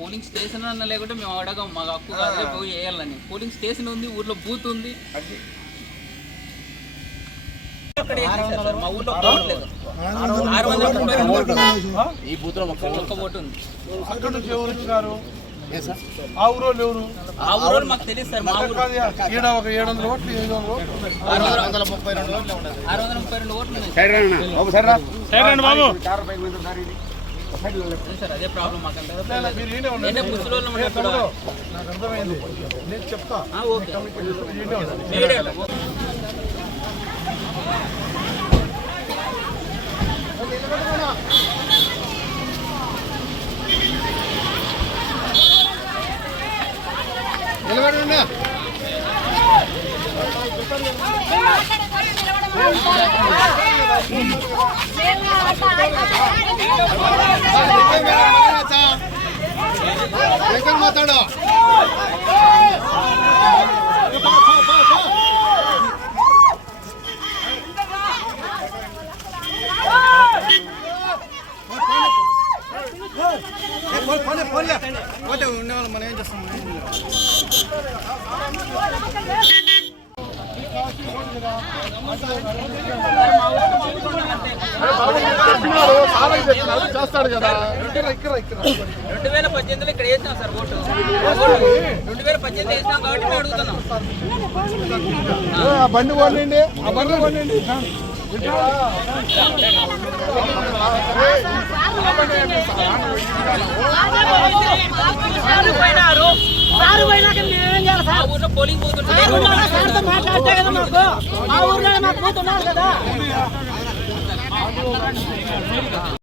Polling station అన్న లేకుంటే మేము అడగం, మాకు హక్కు కాదు పోయి వేయాలని. పోలింగ్ స్టేషన్ ఉంది, ఊర్లో బూత్ ఉంది. మా ఊర్లో ఈ బూత్ లో ఒక్క ఓటు ఉంది. ఆ ఊరు మాకు తెలియదు సార్. మా ఊరు 700 ఓట్లు 632 ఓట్లు సార్. అదే ప్రాబ్లం మాకు. నిలబడండి. మాట్లాడు. పోతే ఉండేవాళ్ళు మనం ఏం చేస్తాం? చేస్తాడు కదా. 2018లో ఇక్కడ వేసినాం సార్ ఓటు. 2018 వేసినాం కాబట్టి మేము అడుగుతున్నాం. బండి కొనండి, ఆ బండి కొనండి. ఊర్లో పోలింగ్ బూత్ మాట్లాడితే కదా మాకు మా ఊర్లో మాకు బూత్ ఉన్నారు కదా.